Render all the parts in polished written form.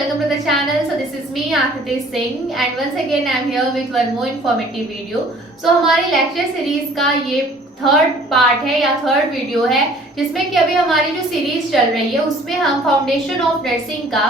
welcome to the channel. So this is me Akriti Singh and once again I am here with one more informative video. So हमारी lecture series का ये third part है या third video है जिसमें कि अभी हमारी जो सीरीज चल रही है उसमें हम फाउंडेशन ऑफ नर्सिंग का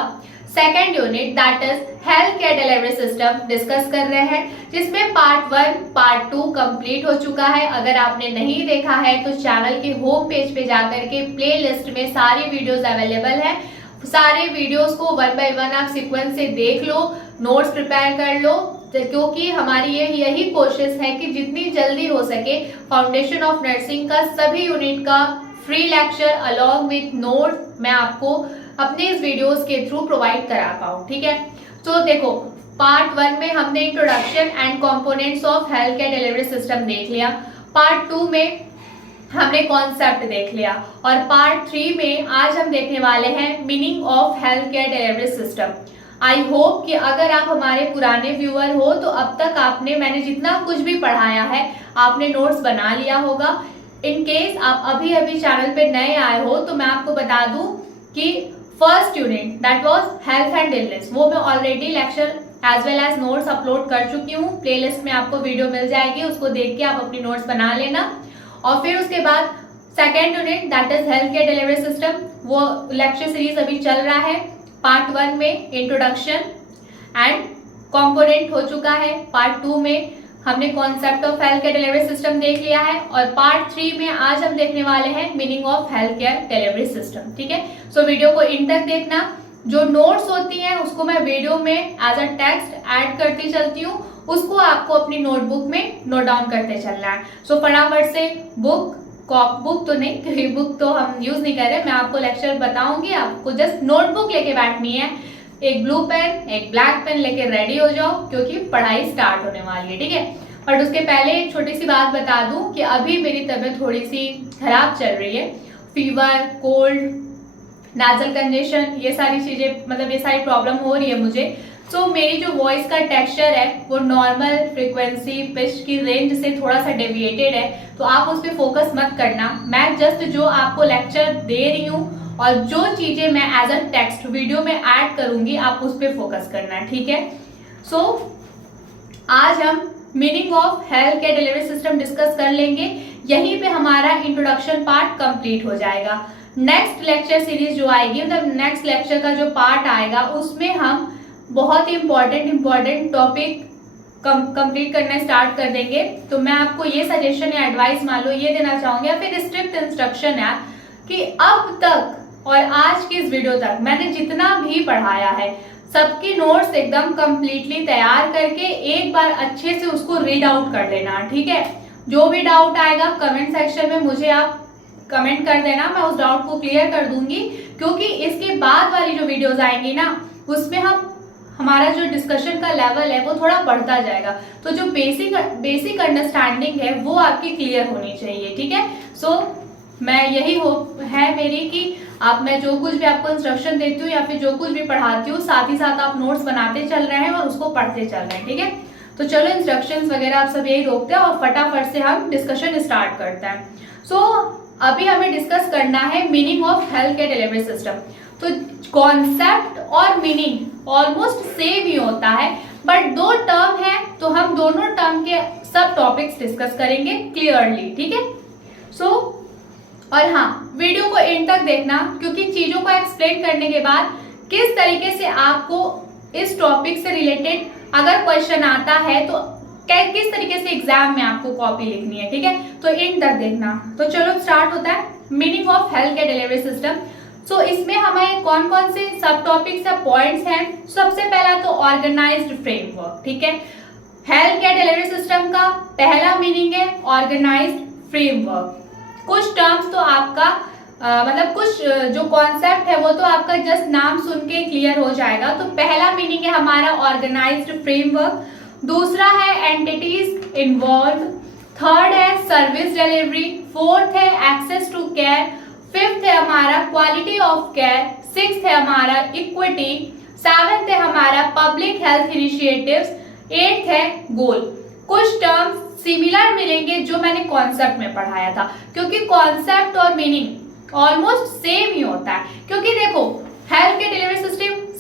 second unit that is health care delivery system discuss कर रहे हैं, जिसमें पार्ट 1 पार्ट 2 कंप्लीट हो चुका है। अगर आपने नहीं देखा है तो चैनल के होम पेज पे जाकर के प्लेलिस्ट में सारी वीडियोस अवेलेबल है। सारे वीडियोस को वन बाय वन आप सीक्वेंस से देख लो, नोट्स प्रिपेयर कर लो, क्योंकि हमारी यही कोशिश है कि जितनी जल्दी हो सके फाउंडेशन ऑफ नर्सिंग का सभी यूनिट का free lecture along with note मैं आपको अपने इस वीडियोस के थ्रू प्रोवाइड करा पाऊँ। ठीक है, तो देखो पार्ट 1 में हमने introduction and components of health care delivery system देख लिया, पार्ट 2 में हमने कॉन्सेप्ट देख लिया और पार्ट 3 में आज हम देखने वाले हैं meaning of health care delivery system. I hope कि अगर आप हमारे पुराने व्यूअर हो तो अब तक मैंने जितना कुछ भी पढ़ाया है आपने नोट्स बना लिया होगा। इन केस आप अभी चैनल पे नए आए हो तो मैं आपको बता दूं कि first unit that was health and illness वो मैं already lecture as well as notes upload कर चुकी हूँ। प्लेलिस्ट में आपको वीडियो मिल जाएगी, उसको देख के आप अपनी नोट्स बना लेना। और फिर उसके बाद second unit that is health care delivery system, वो लेक्चर सीरीज अभी चल रहा है। पार्ट 1 में इंट्रोडक्शन एंड कंपोनेंट हो चुका है, पार्ट 2 में हमने concept of health care delivery system देख लिया है और पार्ट 3 में आज हम देखने वाले हैं meaning of health care delivery system. ठीक है, सो वीडियो को इन तक देखना। जो नोट्स होती हैं उसको मैं वीडियो में एज अ टेक्स्ट ऐड करती चलती हूँ, उसको आपको अपनी नोटबुक में नोट डाउन करते चलना है। सो फटाफट से बुक तो नहीं, क्योंकि बुक तो हम यूज नहीं कर रहे, मैं आपको लेक्चर बताऊंगी, आपको जस्ट नोटबुक लेके बैठनी है, एक ब्लू पेन एक ब्लैक पेन लेके रेडी हो जाओ क्योंकि पढ़ाई स्टार्ट होने वाली है। ठीक है, बट उसके पहले एक छोटी सी बात बता दूं कि अभी मेरी तबीयत थोड़ी सी खराब चल रही है, फीवर, कोल्ड, नेजल कंजेशन, ये सारी चीजें, मतलब ये सारी प्रॉब्लम हो रही है मुझे। सो मेरी जो वॉइस का टेक्सचर है वो नॉर्मल फ्रीक्वेंसी पिच की रेंज से थोड़ा सा डेविएटेड है, तो आप उस पर फोकस मत करना। मैं जस्ट जो आपको लेक्चर दे रही हूँ और जो चीजें मैं एज अ टेक्स्ट वीडियो में ऐड करूंगी आप उस पर फोकस करना है। ठीक है, सो आज हम meaning of health care delivery system discuss कर लेंगे। यहीं पे हमारा इंट्रोडक्शन पार्ट कंप्लीट हो जाएगा। नेक्स्ट लेक्चर सीरीज जो आएगी, मतलब नेक्स्ट लेक्चर का जो पार्ट आएगा उसमें हम बहुत ही इंपॉर्टेंट टॉपिक कंप्लीट करना स्टार्ट कर देंगे। तो मैं आपको ये सजेशन या एडवाइस मान लो ये देना चाहूंगी या फिर स्ट्रिक्ट इंस्ट्रक्शन है कि अब तक और आज की इस वीडियो तक मैंने जितना भी पढ़ाया है सबकी नोट्स एकदम कंप्लीटली तैयार करके एक बार अच्छे से उसको रीड आउट कर लेना। ठीक है, जो भी डाउट आएगा कमेंट सेक्शन में मुझे आप कमेंट कर देना, मैं उस डाउट को क्लियर कर दूंगी, क्योंकि इसके बाद वाली जो वीडियोस आएंगी ना उसमें हमारा जो डिस्कशन का लेवल है वो थोड़ा बढ़ता जाएगा, तो जो बेसिक अंडरस्टैंडिंग है वो आपकी क्लियर होनी चाहिए। ठीक है, सो मैं यही होप है मेरी कि मैं जो कुछ भी आपको इंस्ट्रक्शन देती हूँ या फिर जो कुछ भी पढ़ाती हूँ साथ ही साथ आप नोट्स बनाते चल रहे हैं और उसको पढ़ते चल रहे हैं। ठीक है, तो चलो इंस्ट्रक्शंस वगैरह आप सब यही रोकते हैं और फटाफट से हम डिस्कशन स्टार्ट करते हैं। सो अभी हमें डिस्कस करना है meaning of health care delivery system. तो कॉन्सेप्ट और मीनिंग ऑलमोस्ट सेम ही होता है, बट दो टर्म है तो हम दोनों टर्म के सब टॉपिक्स डिस्कस करेंगे क्लियरली। ठीक है, सो और हाँ, वीडियो को एंड तक देखना, क्योंकि चीजों को एक्सप्लेन करने के बाद किस तरीके से आपको इस टॉपिक से रिलेटेड अगर क्वेश्चन आता है तो किस तरीके से एग्जाम में आपको कॉपी लिखनी है। ठीक है, तो एंड तक देखना। तो चलो स्टार्ट होता है meaning of health care delivery system. So इसमें हमें कौन कौन से सब टॉपिक्स या पॉइंट्स हैं। सबसे पहला तो ऑर्गेनाइज्ड फ्रेमवर्क। ठीक है, हेल्थ केयर डिलीवरी सिस्टम का पहला मीनिंग है ऑर्गेनाइज्ड फ्रेमवर्क। कुछ टर्म्स तो आपका मतलब कुछ जो कॉन्सेप्ट है वो तो आपका जस्ट नाम सुन के क्लियर हो जाएगा। तो पहला मीनिंग है हमारा ऑर्गेनाइज्ड फ्रेमवर्क, दूसरा है एंटिटीज इन्वॉल्व, थर्ड है सर्विस डिलीवरी, फोर्थ है एक्सेस टू केयर, फिफ्थ है हमारा क्वालिटी ऑफ केयर, सिक्स्थ है हमारा इक्विटी, सेवेंथ है हमारा पब्लिक हेल्थ इनिशिएटिव्स, एट्थ है गोल। कुछ टर्म्स सिमिलर मिलेंगे जो मैंने कॉन्सेप्ट में पढ़ाया था, क्योंकि कॉन्सेप्ट और मीनिंग ऑलमोस्ट सेम ही होता है। क्योंकि देखो हेल्थ केयर डिलीवरी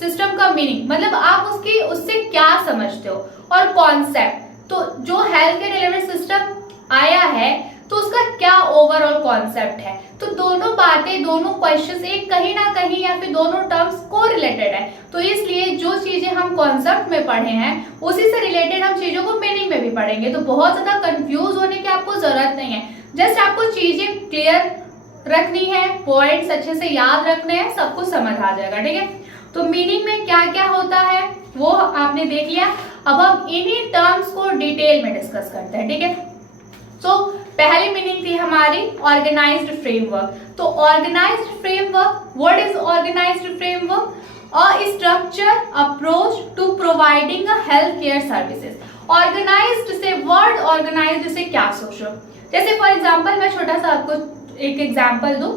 सिस्टम का उसका मीनिंग, मतलब आप उससे क्या समझते हो, और कॉन्सेप्ट, तो जो हेल्थ केयर डिलीवरी सिस्टम आया है तो उसका क्या ओवरऑल कॉन्सेप्ट है। तो दोनों बातें, दोनों क्वेश्चंस एक कहीं ना कहीं या फिर दोनों टर्म्स को रिलेटेड है, तो इसलिए जो चीजें हम कॉन्सेप्ट में पढ़े हैं उसी से रिलेटेड हम चीजों को मीनिंग में भी पढ़ेंगे। तो बहुत ज्यादा कंफ्यूज होने की आपको जरूरत नहीं है, जस्ट आपको चीजें क्लियर रखनी है, पॉइंट्स अच्छे से याद रखने हैं, सब कुछ समझ आ जाएगा, ठीक है। तो मीनिंग में क्या क्या होता है वो आपने देख लिया। अब हम इन्हीं टर्म्स को डिटेल में डिस्कस करते हैं, ठीक है। तो पहली मीनिंग थी हमारी ऑर्गेनाइज्ड फ्रेमवर्क। तो organised framework, what is organised framework? A structure approach to providing a health care services. Organised से, वर्ड ऑर्गेनाइज्ड से क्या सोचो, जैसे फॉर एग्जांपल मैं छोटा सा आपको एक एग्जांपल दूं।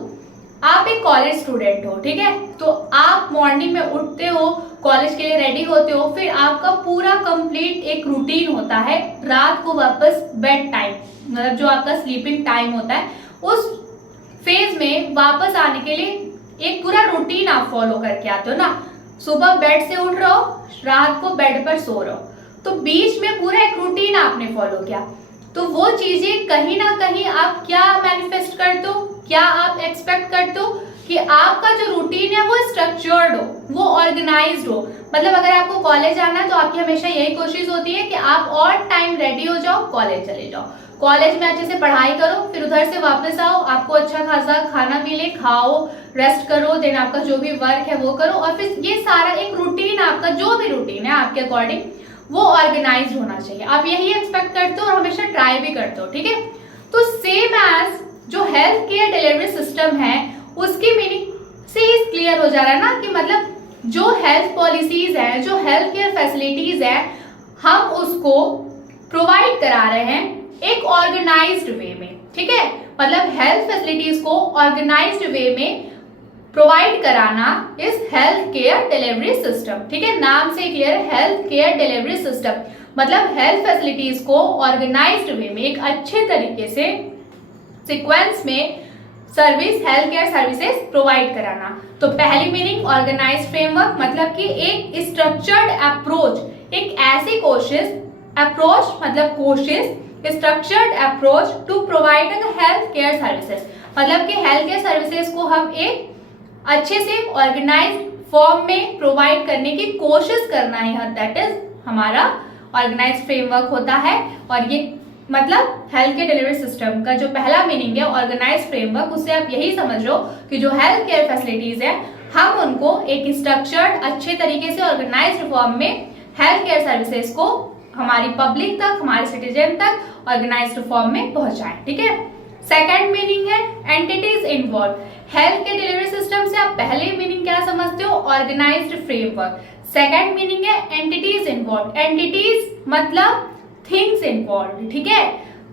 आप एक कॉलेज स्टूडेंट हो, ठीक है, तो आप मॉर्निंग में उठते हो, कॉलेज के लिए रेडी होते हो, फिर आपका पूरा कंप्लीट एक रूटीन होता है, रात को वापस बेड टाइम, मतलब जो आपका स्लीपिंग टाइम होता है, उस फेज में वापस आने के लिए एक पूरा रूटीन आप फॉलो करके आते हो ना। सुबह बेड से उठ रहे हो, रात को बेड पर सो रहे हो, तो बीच में पूरा एक रूटीन आपने फॉलो किया। तो वो चीजें कहीं ना कहीं आप क्या मैनिफेस्ट करते हो, क्या आप एक्सपेक्ट करते हो कि आपका जो रूटीन है वो स्ट्रक्चर्ड हो, वो ऑर्गेनाइज्ड हो। मतलब अगर आपको कॉलेज आना है तो आपकी हमेशा यही कोशिश होती है कि आप ऑन टाइम रेडी हो जाओ, कॉलेज चले जाओ, कॉलेज में अच्छे से पढ़ाई करो, फिर उधर से वापस आओ, आपको अच्छा खासा खाना मिले, खाओ, रेस्ट करो, देन आपका जो भी वर्क है वो करो, और फिर ये सारा एक रूटीन, आपका जो भी रूटीन है आपके अकॉर्डिंग वो ऑर्गेनाइज होना चाहिए। आप यही एक्सपेक्ट करते हो और हमेशा ट्राई भी करते हो, ठीक है। तो सेम एज जो हेल्थ केयर डिलीवरी सिस्टम है उसकी मीनिंग से ही क्लियर हो जा रहा है ना, कि मतलब जो हेल्थ पॉलिसीज है, जो हेल्थ केयर फैसिलिटीज है, हम उसको प्रोवाइड करा रहे हैं एक ऑर्गेनाइज्ड वे में, ठीक है। मतलब हेल्थ फैसिलिटीज को ऑर्गेनाइज्ड वे में प्रोवाइड कराना इस हेल्थ केयर डिलीवरी सिस्टम, ठीक है। नाम से clear, health care delivery system मतलब हेल्थ फैसिलिटीज को ऑर्गेनाइज्ड वे में एक अच्छे तरीके से सीक्वेंस में service, health care services provide कराना। तो पहली मीनिंग ऑर्गेनाइज्ड फ्रेमवर्क मतलब कि एक स्ट्रक्चर्ड अप्रोच, एक ऐसी कोशिश, अप्रोच मतलब कोशिश, structured approach to providing health care services, मतलब कि हेल्थ केयर सर्विसेज को हम एक अच्छे से ऑर्गेनाइज्ड फॉर्म में प्रोवाइड करने की कोशिश करना है, दैट इज हमारा ऑर्गेनाइज्ड फ्रेमवर्क होता है। और ये मतलब हेल्थ केयर डिलीवरी सिस्टम का जो पहला मीनिंग है ऑर्गेनाइज्ड फ्रेमवर्क, उससे आप यही समझ लो कि जो हेल्थ केयर फैसिलिटीज है हम उनको एक स्ट्रक्चर्ड अच्छे तरीके से ऑर्गेनाइज्ड फॉर्म में हेल्थ केयर सर्विसेज को हमारी पब्लिक तक, हमारे सिटीजन तक ऑर्गेनाइज्ड फॉर्म में पहुंचाएं, ठीक है। सेकंड मीनिंग है entities involve. Health care delivery system से आप पहले मीनिंग क्या समझते हो, ऑर्गेनाइज्ड फ्रेमवर्क। सेकंड मीनिंग है एंटिटीज इन्वॉल्व। एंटिटीज मतलब थिंग्स इन्वॉल्व, ठीक है।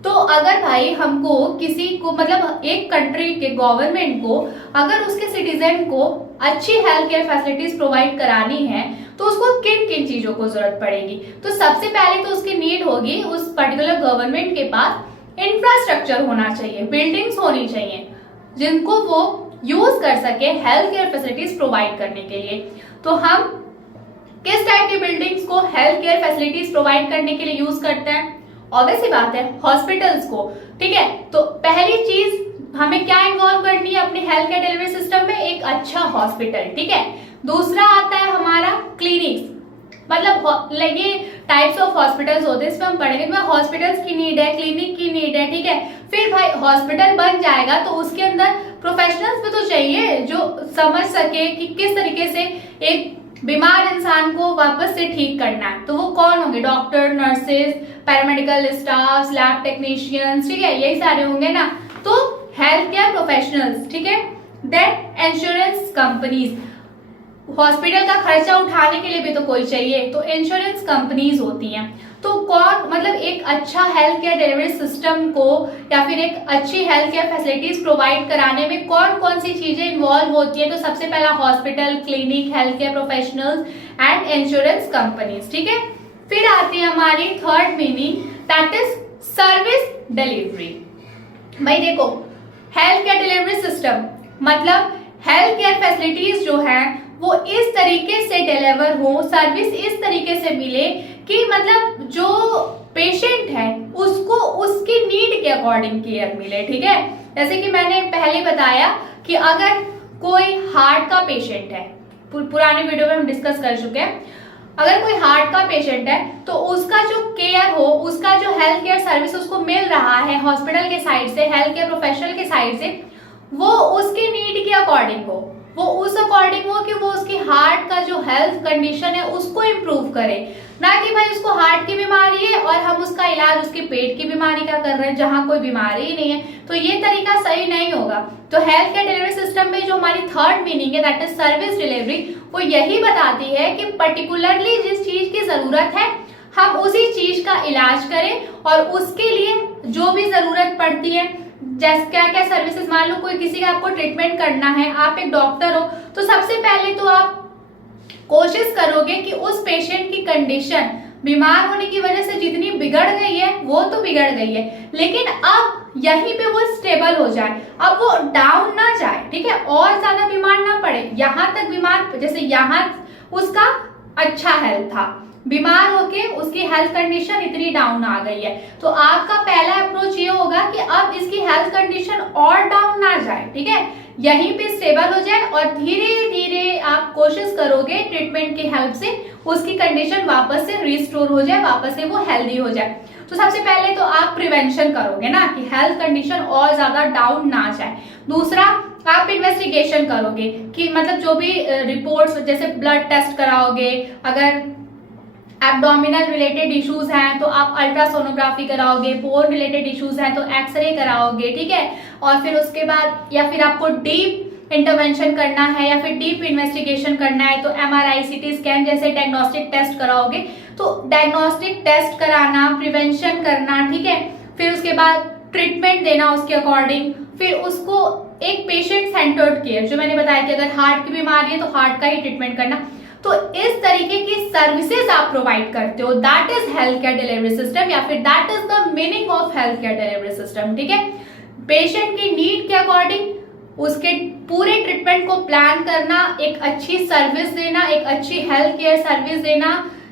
तो अगर भाई हमको किसी को, मतलब एक कंट्री के गवर्नमेंट को अगर उसके सिटीजन को अच्छी हेल्थ केयर फैसिलिटीज प्रोवाइड करानी है तो उसको किन किन चीजों को जरूरत पड़ेगी। तो सबसे पहले तो उसकी नीड होगी, उस पर्टिकुलर गवर्नमेंट के पास इंफ्रास्ट्रक्चर होना चाहिए, बिल्डिंग्स होनी चाहिए जिनको वो यूज कर सके हेल्थ केयर फैसिलिटीज प्रोवाइड करने के लिए। तो हम किस टाइप की बिल्डिंग्स को हेल्थ केयर फैसिलिटीज प्रोवाइड करने के लिए यूज करते हैं, ऑब्वियस सी बात है हॉस्पिटल्स को, ठीक है। तो पहली चीज हमें क्या इन्वॉल्व करनी है अपनी हेल्थ केयर डिलीवरी सिस्टम में, एक अच्छा हॉस्पिटल, ठीक है। दूसरा आता है हमारा क्लिनिक्स, मतलब ये टाइप्स ऑफ हॉस्पिटल्स होते हैं, इसमें हम पढ़ेंगे कि हॉस्पिटल्स की नीड है, क्लिनिक की नीड है, ठीक है। फिर भाई हॉस्पिटल बन जाएगा तो उसके अंदर प्रोफेशनल्स भी तो चाहिए जो समझ सके कि किस तरीके से एक बीमार इंसान को वापस से ठीक करना है। तो वो कौन होंगे, doctor, nurses, paramedical staff, lab technicians, ठीक है, यही सारे होंगे ना। तो हेल्थ केयर प्रोफेशनल्स, ठीक है। देन इंश्योरेंस कंपनीज, हॉस्पिटल का खर्चा उठाने के लिए भी तो कोई चाहिए, तो इंश्योरेंस कंपनीज होती हैं। तो कौन, मतलब एक अच्छा हेल्थ केयर डिलीवरी सिस्टम को या फिर एक अच्छी हेल्थ केयर फैसिलिटीज प्रोवाइड कराने में कौन कौन सी चीजें इन्वॉल्व होती है, तो सबसे पहला hospital, clinic, health care professionals and insurance companies, ठीक है। फिर आती है हमारी third meaning, that is service delivery. भाई देखो, हेल्थ केयर डिलीवरी सिस्टम मतलब हेल्थ केयर फैसिलिटीज जो है वो इस तरीके से डिलीवर हो, सर्विस इस तरीके से मिले कि मतलब जो पेशेंट है उसको उसकी नीड के अकॉर्डिंग केयर मिले। ठीक है, जैसे कि मैंने पहले बताया कि अगर कोई हार्ट का पेशेंट है, पुराने वीडियो में हम डिस्कस कर चुके हैं, अगर कोई हार्ट का पेशेंट है तो उसका जो केयर हो, उसका जो हेल्थ केयर सर्विस उसको मिल रहा है हॉस्पिटल के साइड से, हेल्थ केयर प्रोफेशनल के साइड से, वो उसकी नीड के अकॉर्डिंग हो, वो उस अकॉर्डिंग हो कि वो उसकी हार्ट का जो हेल्थ कंडीशन है उसको इम्प्रूव करे, ना कि भाई उसको हार्ट की बीमारी है और हम उसका इलाज उसके पेट की बीमारी का कर रहे हैं जहां कोई बीमारी ही नहीं है। तो ये तरीका सही नहीं होगा। तो हेल्थ केयर डिलीवरी सिस्टम में जो हमारी थर्ड मीनिंग है दैट इज सर्विस डिलीवरी, वो यही बताती है कि पर्टिकुलरली जिस चीज की जरूरत है हम उसी चीज का इलाज करें और उसके लिए जो भी जरूरत पड़ती है, जैसे क्या क्या सर्विसेज, मान लो कोई किसी का आपको ट्रीटमेंट करना है, आप एक डॉक्टर हो तो सबसे पहले तो आप कोशिश करोगे कि उस पेशेंट की कंडीशन बीमार होने की वजह से जितनी बिगड़ गई है वो तो बिगड़ गई है, लेकिन अब यहीं पे वो स्टेबल हो जाए, अब वो डाउन ना जाए। ठीक है, और ज्यादा बीमार ना पड़े, यहां तक बीमार, जैसे यहां उसका अच्छा हेल्थ था, बीमार होके उसकी हेल्थ कंडीशन इतनी डाउन आ गई है, तो आपका पहला अप्रोच ये होगा कि अब इसकी हेल्थ कंडीशन और डाउन ना जाए। ठीक है, यहीं पे स्टेबल हो जाए और धीरे धीरे आप कोशिश करोगे ट्रीटमेंट की हेल्प से उसकी कंडीशन वापस से रिस्टोर हो जाए, वापस से वो हेल्दी हो जाए। तो सबसे पहले तो आप प्रिवेंशन करोगे ना कि हेल्थ कंडीशन और ज्यादा डाउन ना जाए। दूसरा, आप इन्वेस्टिगेशन करोगे कि मतलब जो भी रिपोर्ट्स, जैसे ब्लड टेस्ट कराओगे, अगर एब्डोमिनल रिलेटेड इश्यूज हैं तो आप अल्ट्रासोनोग्राफी कराओगे, पोर रिलेटेड इश्यूज हैं तो एक्सरे कराओगे। ठीक है, और फिर उसके बाद या फिर आपको डीप इंटरवेंशन करना है या फिर डीप इन्वेस्टिगेशन करना है तो MRI CT स्कैन जैसे डायग्नोस्टिक टेस्ट कराओगे। तो डायग्नोस्टिक टेस्ट कराना, प्रिवेंशन करना, ठीक है, फिर उसके बाद ट्रीटमेंट देना उसके अकॉर्डिंग, फिर उसको एक पेशेंट सेंटर्ड केयर, जो मैंने बताया कि अगर हार्ट की बीमारी है तो हार्ट का ही ट्रीटमेंट करना। तो इस तरीके की सर्विसेज आप प्रोवाइड करते हो, that is health care delivery system या फिर that is the meaning of health care delivery system. ठीक है, पेशेंट की नीड के अकॉर्डिंग उसके पूरे ट्रीटमेंट को प्लान करना, एक अच्छी सर्विस देना, एक अच्छी हेल्थ केयर सर्विस देना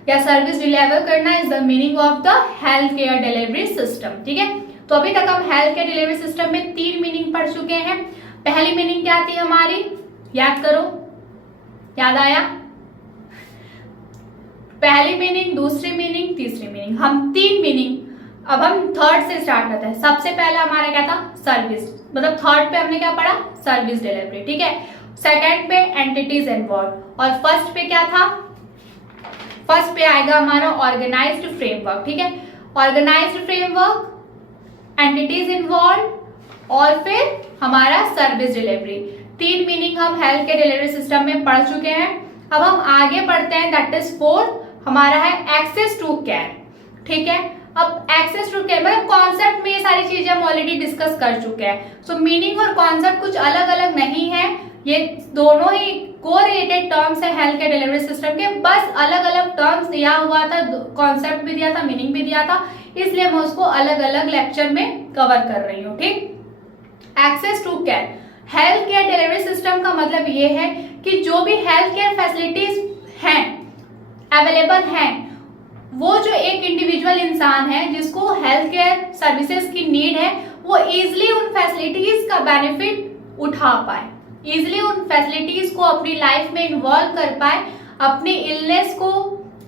या सर्विस डिलीवर करना is the meaning of the health care delivery system. ठीक है, तो अभी तक हम हेल्थ केयर डिलीवरी सिस्टम में 3 मीनिंग पढ़ चुके हैं। पहली मीनिंग क्या थी हमारी, याद करो, याद आया? पहली मीनिंग, दूसरी मीनिंग, तीसरी मीनिंग, हम 3 मीनिंग। अब हम थर्ड से स्टार्ट करते हैं। सबसे पहला हमारा क्या था, सर्विस, मतलब थर्ड पे हमने क्या पढ़ा, सर्विस डिलीवरी। ठीक है, सेकंड पे एंटिटीज इन्वॉल्व और फर्स्ट पे क्या था, फर्स्ट पे आएगा हमारा ऑर्गेनाइज्ड फ्रेमवर्क। ठीक है, ऑर्गेनाइज्ड फ्रेमवर्क, एंटिटीज इन्वॉल्व और फिर हमारा सर्विस डिलीवरी। 3 मीनिंग हम हेल्थ केयर डिलीवरी सिस्टम में पढ़ चुके हैं। अब हम आगे पढ़ते हैं, दैट इज 4, हमारा है एक्सेस टू केयर। ठीक है, अब एक्सेस टू केयर मतलब कॉन्सेप्ट में ये सारी चीजें हम ऑलरेडी डिस्कस कर चुके हैं। सो मीनिंग और कॉन्सेप्ट कुछ अलग अलग नहीं है, ये दोनों ही कोरिलेटेड टर्म्स है हेल्थ केयर डिलीवरी सिस्टम के, बस अलग अलग टर्म्स दिया हुआ था, कॉन्सेप्ट भी दिया था, मीनिंग भी दिया था, इसलिए मैं उसको अलग अलग लेक्चर में कवर कर रही हूँ। ठीक, access to care, health care delivery system का मतलब ये है कि जो भी हेल्थ केयर फैसिलिटीज हैं, अवेलेबल हैं, वो जो एक इंडिविजुअल इंसान है जिसको हेल्थ केयर सर्विसेज की नीड है, वो इजिली उन फैसिलिटीज का बेनिफिट उठा पाए, इजिली उन फैसिलिटीज को अपनी लाइफ में इन्वॉल्व कर पाए, अपनी इलनेस को,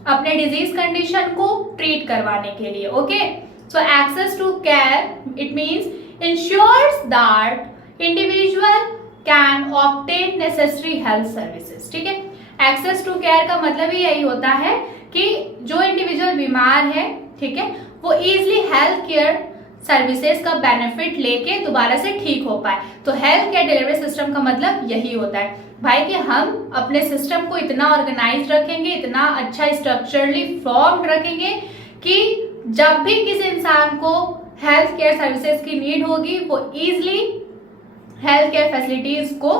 अपने डिजीज कंडीशन को ट्रीट करवाने के लिए। Okay, so access to care it means ensures that individual can obtain necessary health services. ठीक है, एक्सेस टू केयर का मतलब ही यही होता है कि जो इंडिविजुअल बीमार है, ठीक है, वो इजिली हेल्थ केयर सर्विसेज का बेनिफिट लेके दोबारा से ठीक हो पाए। तो हेल्थ केयर डिलीवरी सिस्टम का मतलब यही होता है भाई कि हम अपने सिस्टम को इतना ऑर्गेनाइज रखेंगे, इतना अच्छा स्ट्रक्चरली फॉर्म रखेंगे कि जब भी किसी इंसान को हेल्थ केयर सर्विसेज की नीड होगी वो इजिली हेल्थ केयर फैसिलिटीज को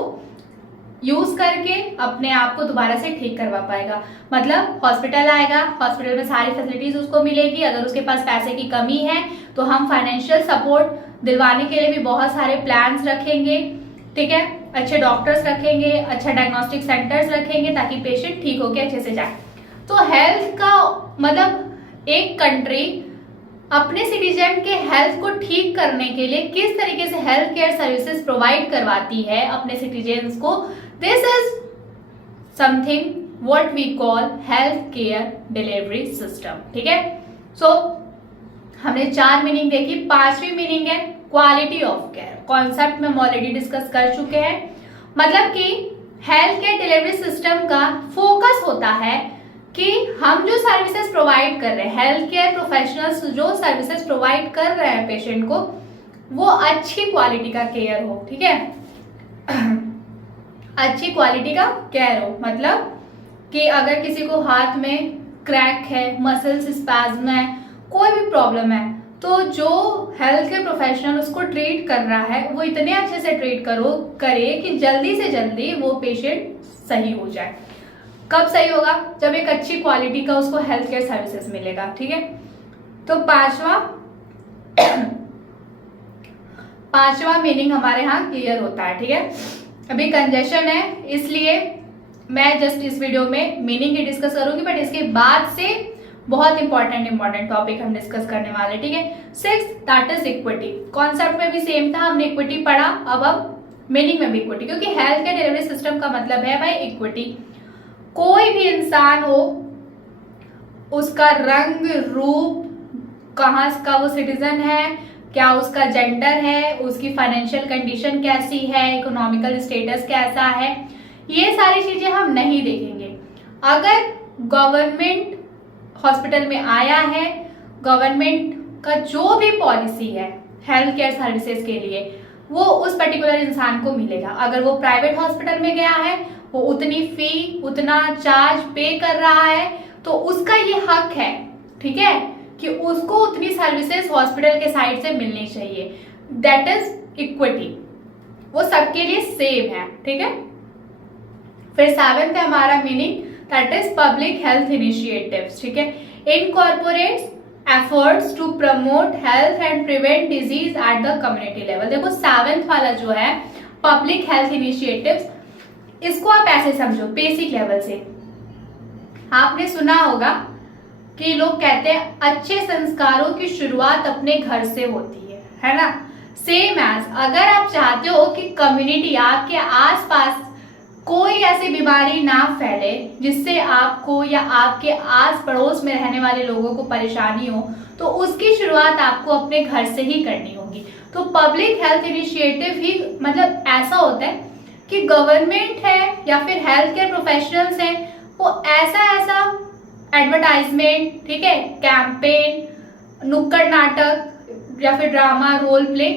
यूज करके अपने आप को दोबारा से ठीक करवा पाएगा। मतलब हॉस्पिटल आएगा, हॉस्पिटल में सारी फैसिलिटीज उसको मिलेगी, अगर उसके पास पैसे की कमी है तो हम फाइनेंशियल सपोर्ट दिलवाने के लिए भी बहुत सारे प्लान्स रखेंगे। ठीक है, अच्छे डॉक्टर्स रखेंगे, अच्छा डायग्नोस्टिक सेंटर्स रखेंगे ताकि पेशेंट ठीक होके अच्छे से जाए। तो हेल्थ का मतलब एक कंट्री अपने सिटीजन के हेल्थ को ठीक करने के लिए किस तरीके से हेल्थ केयर सर्विसेज प्रोवाइड करवाती है अपने सिटीजन्स को, this is something what we call health care delivery system. ठीक है, सो हमने 4 मीनिंग देखी। 5वीं मीनिंग है क्वालिटी ऑफ केयर। कॉन्सेप्ट में हम ऑलरेडी डिस्कस कर चुके हैं। मतलब कि हेल्थ केयर डिलीवरी सिस्टम का फोकस होता है कि हम जो सर्विसेज प्रोवाइड कर रहे हैं, हेल्थ केयर प्रोफेशनल्स जो सर्विसेज प्रोवाइड कर रहे हैं पेशेंट को, वो अच्छी क्वालिटी का केयर हो। ठीक है, अच्छी क्वालिटी का केयर हो मतलब कि अगर किसी को हाथ में क्रैक है, मसल्स स्पैज्म है, कोई भी प्रॉब्लम है, तो जो हेल्थ केयर प्रोफेशनल उसको ट्रीट कर रहा है वो इतने अच्छे से ट्रीट करे कि जल्दी से जल्दी वो पेशेंट सही हो जाए। कब सही होगा? जब एक अच्छी क्वालिटी का उसको हेल्थ केयर सर्विसेज मिलेगा। ठीक है, तो पांचवा मीनिंग हमारे यहाँ क्लियर होता है। ठीक है, अभी कंजेशन है इसलिए मैं जस्ट इस वीडियो में मीनिंग ही डिस्कस करूंगी, बट इसके बाद से बहुत इंपॉर्टेंट टॉपिक हम डिस्कस करने वाले। ठीक है, 6 दैट इज इक्विटी। कॉन्सेप्ट में भी सेम था, हमने इक्विटी पढ़ा, अब मीनिंग में भी इक्विटी, क्योंकि हेल्थ केयर डिलीवरी सिस्टम का मतलब है भाई इक्विटी। कोई भी इंसान हो, उसका रंग रूप, कहाँ का वो सिटीजन है, क्या उसका जेंडर है, उसकी फाइनेंशियल कंडीशन कैसी है, इकोनॉमिकल स्टेटस कैसा है, ये सारी चीजें हम नहीं देखेंगे। अगर गवर्नमेंट हॉस्पिटल में आया है, गवर्नमेंट का जो भी पॉलिसी है हेल्थ केयर सर्विसेज के लिए, वो उस पर्टिकुलर इंसान को मिलेगा। अगर वो प्राइवेट हॉस्पिटल में गया है, वो उतनी फी, उतना चार्ज पे कर रहा है, तो उसका ये हक है, ठीक है, कि उसको उतनी सर्विसेज हॉस्पिटल के साइड से मिलनी चाहिए। दैट इज इक्विटी, वो सबके लिए सेम है। ठीक है, फिर 7th है हमारा meaning, that is public health initiatives. ठीक है, incorporates efforts to promote health and prevent disease at the community level. देखो 7th वाला जो है पब्लिक हेल्थ इनिशिएटिव्स, इसको आप ऐसे समझो बेसिक लेवल से। आपने सुना होगा कि लोग कहते हैं अच्छे संस्कारों की शुरुआत अपने घर से होती है ना। सेम एज अगर आप चाहते हो कि कम्युनिटी, आपके आसपास कोई ऐसी बीमारी ना फैले जिससे आपको या आपके आस पड़ोस में रहने वाले लोगों को परेशानी हो, तो उसकी शुरुआत आपको अपने घर से ही करनी होगी। तो पब्लिक हेल्थ इनिशिएटिव ही मतलब ऐसा होता है कि गवर्नमेंट है या फिर हेल्थ केयर प्रोफेशनल्स हैं, वो ऐसा एडवर्टाइजमेंट, ठीक है, कैंपेन, नुक्कड़ नाटक या फिर ड्रामा, रोल प्ले,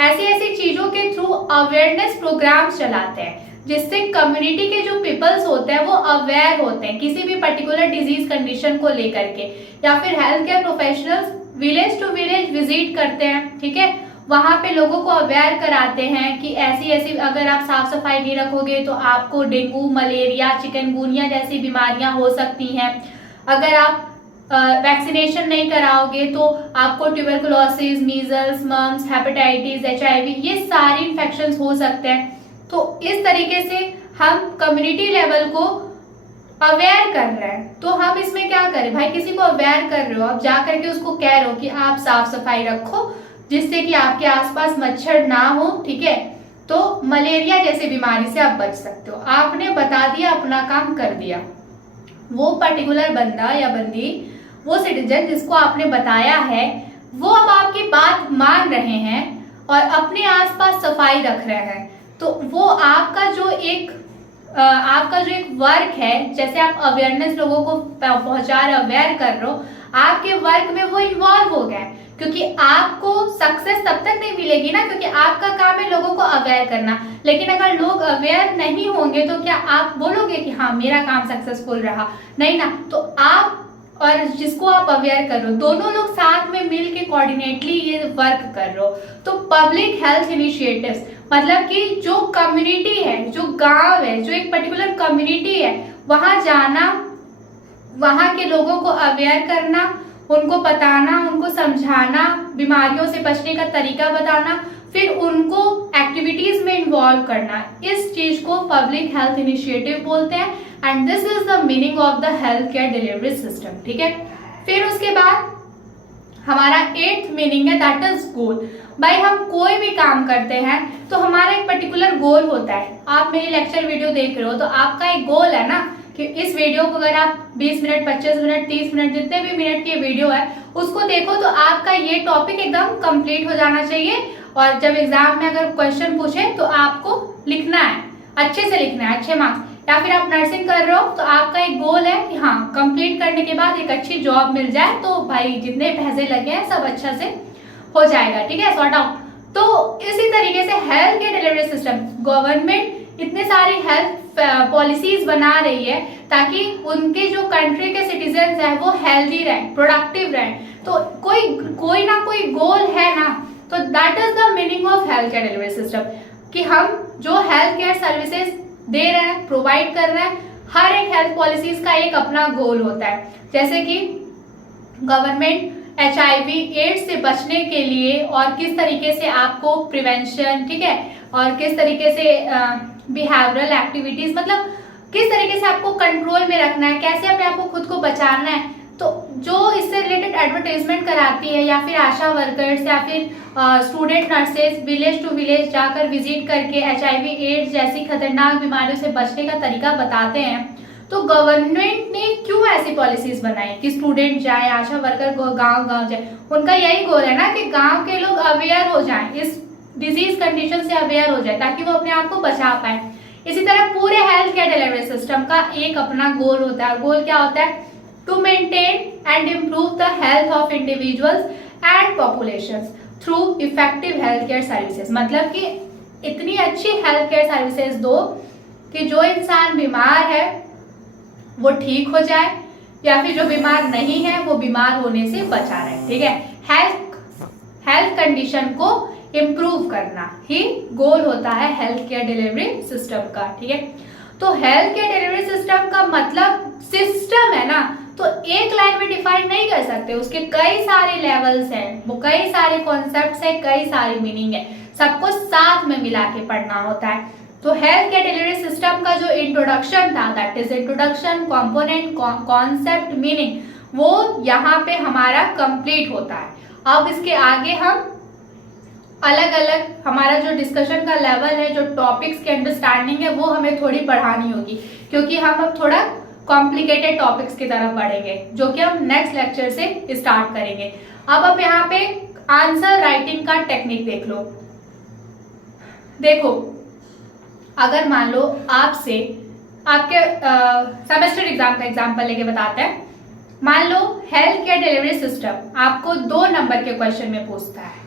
ऐसी चीजों के थ्रू अवेयरनेस प्रोग्राम चलाते हैं, जिससे कम्युनिटी के जो पीपल्स होते हैं वो अवेयर होते हैं किसी भी पर्टिकुलर डिजीज कंडीशन को लेकर के। या फिर health care professionals village to village visit करते हैं, ठीक है, वहां पे लोगों को अवेयर कराते हैं कि ऐसी अगर आप साफ सफाई नहीं रखोगे तो आपको डेंगू, मलेरिया, चिकनगुनिया जैसी बीमारियां हो सकती हैं। अगर आप वैक्सीनेशन नहीं कराओगे तो आपको tuberculosis, measles, mumps, hepatitis, HIV ये सारी इन्फेक्शंस हो सकते हैं। तो इस तरीके से हम कम्युनिटी लेवल को अवेयर कर रहे हैं। तो हम इसमें क्या करें भाई, किसी को अवेयर कर रहे हो, आप जा करके उसको कह रहे हो कि आप साफ सफाई रखो जिससे कि आपके आसपास मच्छर ना हो, ठीक है, तो मलेरिया जैसी बीमारी से आप बच सकते हो। आपने बता दिया, अपना काम कर दिया। वो पर्टिकुलर बंदा या बंदी, वो सिटीजन जिसको आपने बताया है, वो अब आपकी बात मान रहे हैं और अपने आसपास सफाई रख रहे हैं। तो वो आपका जो एक वर्क है, जैसे आप अवेयरनेस लोगों को पहुंचा रहे, अवेयर कर रहे हो, आपके वर्क में वो इन्वॉल्व हो गए। क्योंकि आपको सक्सेस तब तक नहीं मिलेगी ना, क्योंकि आपका काम है लोगों को अवेयर करना। लेकिन अगर लोग अवेयर नहीं होंगे तो क्या आप बोलोगे कि हाँ मेरा काम सक्सेसफुल रहा? नहीं ना। तो आप और जिसको आप अवेयर कर रहे हो, दोनों लोग साथ में मिल के कोऑर्डिनेटली ये वर्क कर रहे हो। तो पब्लिक हेल्थ इनिशिएटिव्स मतलब कि जो कम्युनिटी है, जो गांव है, जो एक पर्टिकुलर कम्युनिटी है, वहां जाना, वहां के लोगों को अवेयर करना, उनको बताना, उनको समझाना, बीमारियों से बचने का तरीका बताना, फिर उनको एक्टिविटीज में इन्वॉल्व करना, इस चीज को पब्लिक हेल्थ इनिशिएटिव बोलते हैं and this is the meaning of the health care delivery system. ठीक है, फिर उसके बाद हमारा 8th मीनिंग है दैट इज गोल। भाई हम कोई भी काम करते हैं तो हमारा एक पर्टिकुलर गोल होता है। आप मेरी लेक्चर वीडियो देख रहे हो तो आपका एक गोल है ना कि इस वीडियो को अगर आप 20 मिनट 25 मिनट 30 मिनट जितने भी मिनट की वीडियो है उसको देखो तो आपका ये टॉपिक एकदम कंप्लीट हो जाना चाहिए और जब एग्जाम में अगर क्वेश्चन पूछे तो आपको लिखना है, अच्छे से लिखना है, अच्छे मार्क्स। या फिर आप नर्सिंग कर रहे हो तो आपका एक गोल है कि हाँ कंप्लीट करने के बाद एक अच्छी जॉब मिल जाए तो भाई जितने पैसे लगे हैं सब अच्छा से हो जाएगा। ठीक है, सॉर्ट आउट। तो इसी तरीके से health care delivery system, government इतने सारी हेल्थ पॉलिसीज बना रही है ताकि उनके जो कंट्री के सिटीजन है वो हेल्दी रहे, प्रोडक्टिव रहे। तो कोई ना कोई गोल है ना, तो that is the meaning of health care delivery system कि हम जो हेल्थ केयर सर्विसेज दे रहे हैं, प्रोवाइड कर रहे हैं, हर एक हेल्थ पॉलिसीज का एक अपना गोल होता है। जैसे कि गवर्नमेंट HIV एड्स से बचने के लिए और किस तरीके से आपको प्रिवेंशन, ठीक है, और किस तरीके से बिहेवियरल एक्टिविटीज, मतलब किस तरीके से आपको कंट्रोल में रखना है, कैसे अपने आप को खुद को बचाना है। तो जो इससे रिलेटेड एडवर्टाइजमेंट कराती है या फिर आशा वर्कर्स या फिर student nurses village to village जाकर विजिट करके HIV एड्स जैसी खतरनाक बीमारियों से बचने का तरीका बताते हैं। तो गवर्नमेंट ने क्यों ऐसी पॉलिसीज बनाई कि स्टूडेंट जाए, आशा वर्कर गांव गांव जाए। उनका यही गोल है ना कि गांव के लोग अवेयर हो जाएं, इस डिजीज कंडीशन से अवेयर हो जाए ताकि वो अपने आप को बचा पाए। इसी तरह पूरे हेल्थ केयर डिलीवरी सिस्टम का एक अपना गोल होता है। गोल क्या होता है? To maintain and improve the health of individuals and populations through effective health care services. मतलब कि इतनी अच्छी हेल्थ केयर सर्विसेज दो कि जो इंसान बीमार है वो ठीक हो जाए या फिर जो बीमार नहीं है वो बीमार होने से बचा रहे। ठीक है, हेल्थ कंडीशन को इम्प्रूव करना ही गोल होता है हेल्थ केयर डिलीवरी सिस्टम का। ठीक है, तो हेल्थ केयर डिलीवरी सिस्टम का मतलब सिस्टम है ना, तो एक लाइन में डिफाइन नहीं कर सकते, उसके कई सारे लेवल्स हैं, वो कई सारे कॉन्सेप्ट्स हैं, कई सारी मीनिंग है, सबको साथ में मिला के पढ़ना होता है। तो हेल्थ केयर डिलीवरी सिस्टम का जो इंट्रोडक्शन था that is introduction, component, concept, meaning, वो यहाँ पे हमारा कंप्लीट होता है। अब इसके आगे हम अलग अलग हमारा जो डिस्कशन का लेवल है, जो टॉपिक्स की अंडरस्टैंडिंग है, वो हमें थोड़ी बढ़ानी होगी क्योंकि हम अब थोड़ा कॉम्प्लिकेटेड टॉपिक्स की तरफ बढ़ेंगे जो कि हम नेक्स्ट लेक्चर से स्टार्ट करेंगे। अब यहाँ पे आंसर राइटिंग का टेक्निक देख लो। देखो, अगर मान लो आपसे आपके सेमेस्टर एग्जाम का एग्जाम्पल लेके बताते हैं। मान लो हेल्थ केयर डिलीवरी सिस्टम आपको 2 नंबर के क्वेश्चन में पूछता है,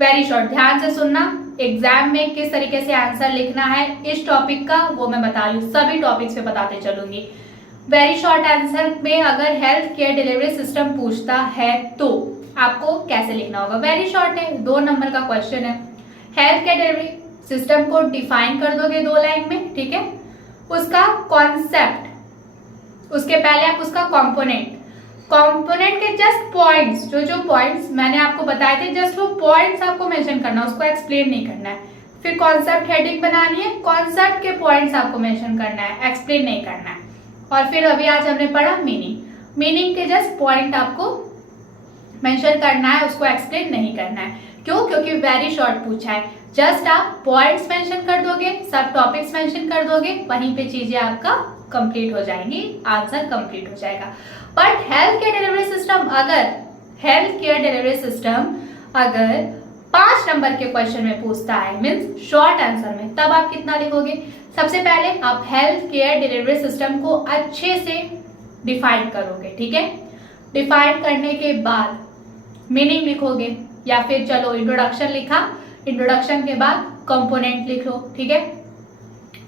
वेरी शॉर्ट, ध्यान से सुनना। एग्जाम में किस तरीके से आंसर लिखना है इस टॉपिक का वो मैं बता रही हूँ, सभी टॉपिक्स पे बताते चलूंगी। वेरी शॉर्ट आंसर में अगर हेल्थ केयर डिलीवरी सिस्टम पूछता है तो आपको कैसे लिखना होगा? वेरी शॉर्ट है, 2 नंबर का क्वेश्चन है। हेल्थ केयर डिलीवरी सिस्टम को डिफाइन कर दोगे 2 लाइन में, ठीक है। उसका कॉन्सेप्ट, उसके पहले आप उसका कंपोनेंट के जस्ट पॉइंट्स, जो पॉइंट्स मैंने आपको बताए थे, जस्ट वो पॉइंट्स आपको मेंशन करना, उसको एक्सप्लेन नहीं करना है। फिर कॉन्सेप्ट हेडिंग बनानी है, कॉन्सेप्ट के पॉइंट्स आपको मेंशन करना है, एक्सप्लेन नहीं करना है। और फिर अभी आज हमने पढ़ा मीनिंग के जस्ट पॉइंट आपको मेंशन करना है, उसको एक्सप्लेन नहीं करना है। क्यों? क्योंकि वेरी शॉर्ट पूछा है। जस्ट आप पॉइंट्स मेंशन कर दोगे, सब टॉपिक्स मेंशन कर दोगे, वहीं पे चीजें आपका कंप्लीट हो जाएंगी, आंसर कंप्लीट हो जाएगा। But health care delivery system अगर 5 नंबर के क्वेश्चन में पूछता है, मीन्स शॉर्ट आंसर में, तब आप कितना लिखोगे? सबसे पहले आप हेल्थ केयर डिलीवरी सिस्टम को अच्छे से डिफाइन करोगे, ठीक है। डिफाइन करने के बाद मीनिंग लिखोगे, या फिर चलो इंट्रोडक्शन लिखा, इंट्रोडक्शन के बाद कंपोनेंट लिख लो, ठीक है।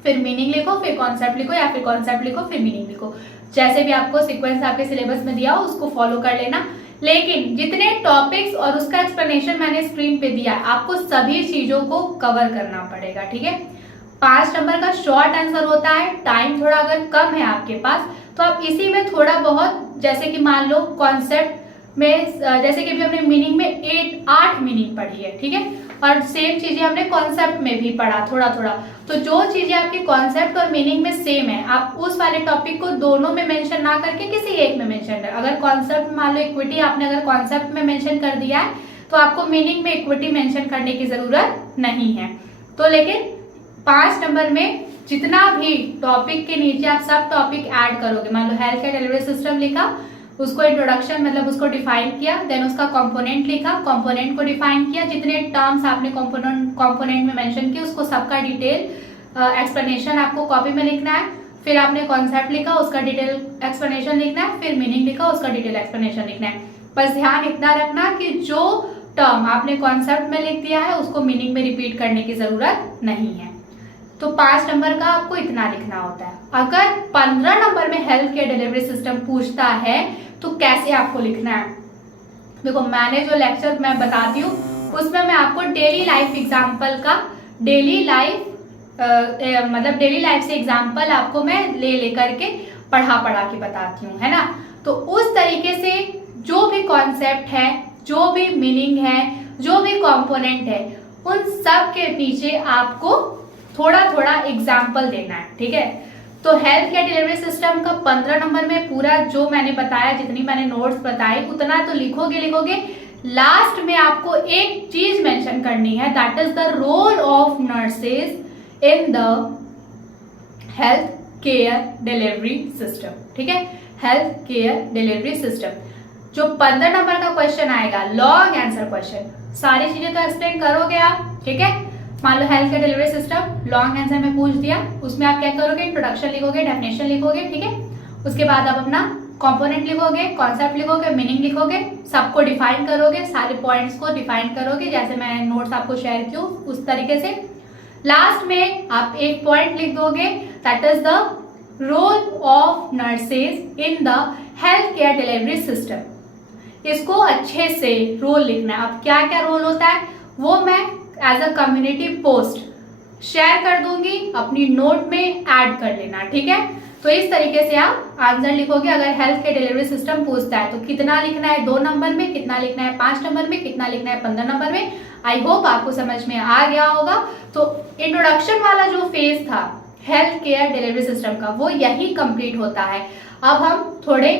फिर मीनिंग लिखो, फिर कॉन्सेप्ट लिखो, या फिर कॉन्सेप्ट लिखो फिर मीनिंग लिखो। जैसे भी आपको सीक्वेंस आपके सिलेबस में दिया हो उसको फॉलो कर लेना। लेकिन जितने टॉपिक्स और उसका एक्सप्लेनेशन मैंने स्क्रीन पे दिया, आपको सभी चीजों को कवर करना पड़ेगा, ठीक है। 5 नंबर का शॉर्ट आंसर होता है। टाइम थोड़ा अगर कम है आपके पास तो आप इसी में थोड़ा बहुत, जैसे कि मान लो कॉन्सेप्ट में, जैसे कि अभी हमने मीनिंग में 8 मीनिंग पढ़ी है, ठीक है। और सेम चीजें हमने कॉन्सेप्ट में भी पढ़ा थोड़ा थोड़ा। तो जो चीजें आपकी कॉन्सेप्ट और मीनिंग में सेम है, आप उस वाले टॉपिक को दोनों में मेंशन ना करके किसी एक में मेंशन कर। अगर कॉन्सेप्ट में मान लो इक्विटी आपने अगर कॉन्सेप्ट में मेंशन कर दिया है तो आपको मीनिंग में इक्विटी मेंशन करने की जरूरत नहीं है। तो लेकिन 5 नंबर में जितना भी टॉपिक के नीचे आप सब टॉपिक ऐड करोगे, मान लो हेल्थ केयर डिलीवरी सिस्टम लिखा, उसको इंट्रोडक्शन मतलब उसको डिफाइन किया, देन उसका कंपोनेंट लिखा, कंपोनेंट को डिफाइन किया, जितने टर्म्स आपने कंपोनेंट में मेंशन किए उसको सबका डिटेल एक्सप्लेनेशन आपको कॉपी में लिखना है। फिर आपने कॉन्सेप्ट लिखा, उसका डिटेल एक्सप्लेनेशन लिखना है, फिर मीनिंग लिखा, उसका डिटेल एक्सप्लेनेशन लिखना है। बस ध्यान इतना रखना कि जो टर्म आपने कॉन्सेप्ट में लिख दिया है उसको मीनिंग में रिपीट करने की जरूरत नहीं है। तो 5 नंबर का आपको इतना लिखना होता है। अगर 15 नंबर में हेल्थ केयर डिलीवरी सिस्टम पूछता है तो कैसे आपको लिखना है, देखो मैंने जो लेक्चर मैं बताती हूँ उसमें मैं आपको डेली लाइफ एग्जाम्पल का डेली लाइफ से एग्जाम्पल आपको मैं ले करके पढ़ा के बताती हूँ, है ना। तो उस तरीके से जो भी कॉन्सेप्ट है, जो भी मीनिंग है, जो भी कंपोनेंट है, उन सब के पीछे आपको थोड़ा थोड़ा एग्जाम्पल देना है, ठीक है। तो हेल्थ केयर डिलीवरी सिस्टम का 15 नंबर में पूरा जो मैंने बताया, जितनी मैंने नोट्स बताई उतना तो लिखोगे। लास्ट में आपको एक चीज मेंशन करनी है, that is the role of nurses in the health care delivery system, ठीक है। हेल्थ केयर डिलीवरी सिस्टम जो 15 नंबर का क्वेश्चन आएगा, लॉन्ग आंसर क्वेश्चन, सारी चीजें तो एक्सप्लेन करोगे आप, ठीक है। मान लो health care delivery system long answer में पूछ दिया, उसमें आप क्या करोगे, इंट्रोडक्शन लिखोगे, डेफिनेशन लिखोगे, ठीक है। उसके बाद आप अपना कंपोनेंट लिखोगे, कॉन्सेप्ट लिखोगे, मीनिंग लिखोगे, सबको डिफाइन करोगे, सारे पॉइंट्स को डिफाइन करोगे जैसे मैंने नोट्स आपको शेयर किया उस तरीके से। लास्ट में आप एक पॉइंट लिख दोगे, that is the role of nurses in the health care delivery system. इसको अच्छे से रोल लिखना है। अब क्या क्या रोल होता है वो मैं as a community post share कर दूंगी, अपनी नोट में ऐड कर लेना, ठीक है। तो इस तरीके से आप आंसर लिखोगे। अगर हेल्थ केयर डिलीवरी सिस्टम पूछता है तो कितना लिखना है 2 नंबर में, कितना लिखना है 5 नंबर में, कितना लिखना है 15 नंबर में। आई होप आपको समझ में आ गया होगा। तो इंट्रोडक्शन वाला जो फेज था हेल्थ केयर डिलीवरी सिस्टम का वो यही कंप्लीट होता है। अब हम थोड़े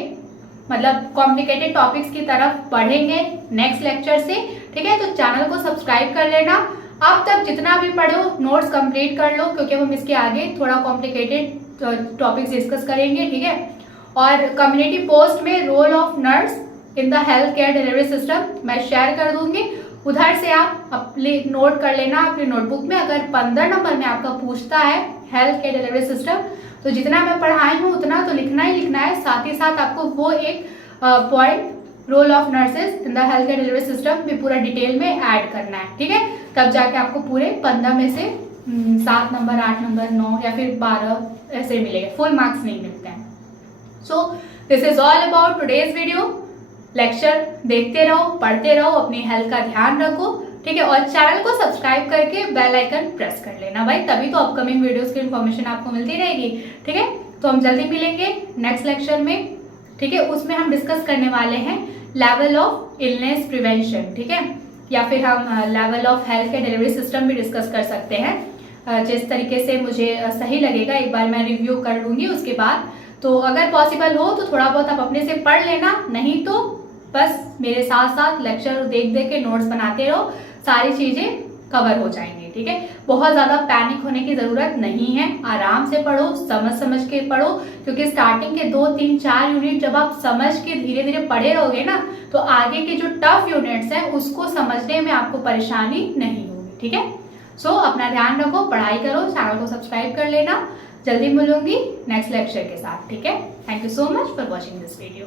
मतलब कॉम्प्लिकेटेड टॉपिक्स की तरफ बढ़ेंगे नेक्स्ट लेक्चर से, ठीक है। तो चैनल को सब्सक्राइब कर लेना। अब तक जितना भी पढ़ो नोट्स कंप्लीट कर लो, क्योंकि हम इसके आगे थोड़ा कॉम्प्लिकेटेड टॉपिक्स डिस्कस करेंगे, ठीक है। और कम्युनिटी पोस्ट में role of nurse in the health care delivery system मैं शेयर कर दूंगी, उधर से आप अपने नोट कर लेना अपनी नोटबुक में। अगर 15 नंबर में आपका पूछता है हेल्थ केयर डिलीवरी सिस्टम तो जितना मैं पढ़ाई हूँ उतना तो लिखना ही लिखना है, साथ ही साथ आपको वो एक point role of nurses in the health care delivery system भी पूरा डिटेल में ऐड करना है, ठीक है। तब जाके आपको पूरे 15 में से 7 नंबर, 8 नंबर, 9 या फिर 12 ऐसे मिलेगा, फुल मार्क्स नहीं मिलते हैं। So this is all about today's video. Lecture देखते रहो, पढ़ते रहो, अपनी हेल्थ का ध्यान रखो, ठीक है। और चैनल को सब्सक्राइब करके बेल आइकन प्रेस कर लेना भाई, तभी तो अपकमिंग वीडियोस की इन्फॉर्मेशन आपको मिलती रहेगी, ठीक है। तो हम जल्दी मिलेंगे नेक्स्ट लेक्चर में, ठीक है। उसमें हम डिस्कस करने वाले हैं लेवल ऑफ इलनेस प्रिवेंशन, ठीक है, या फिर हम level of health care delivery system भी डिस्कस कर सकते हैं। जिस तरीके से मुझे सही लगेगा एक बार मैं रिव्यू कर लूंगी उसके बाद। तो अगर पॉसिबल हो तो थोड़ा बहुत आप अपने से पढ़ लेना, नहीं तो बस मेरे साथ साथ लेक्चर देख देख के नोट्स बनाते रहो, सारी चीजें कवर हो जाएंगी, ठीक है। बहुत ज्यादा पैनिक होने की जरूरत नहीं है, आराम से पढ़ो, समझ के पढ़ो, क्योंकि स्टार्टिंग के 2, 3, 4 यूनिट जब आप समझ के धीरे धीरे पढ़े रहोगे ना तो आगे के जो टफ यूनिट्स हैं उसको समझने में आपको परेशानी नहीं होगी, ठीक है। सो अपना ध्यान रखो, पढ़ाई करो, चैनल को सब्सक्राइब कर लेना। जल्दी मिलूंगी नेक्स्ट लेक्चर के साथ, ठीक है। Thank you so much for watching this video.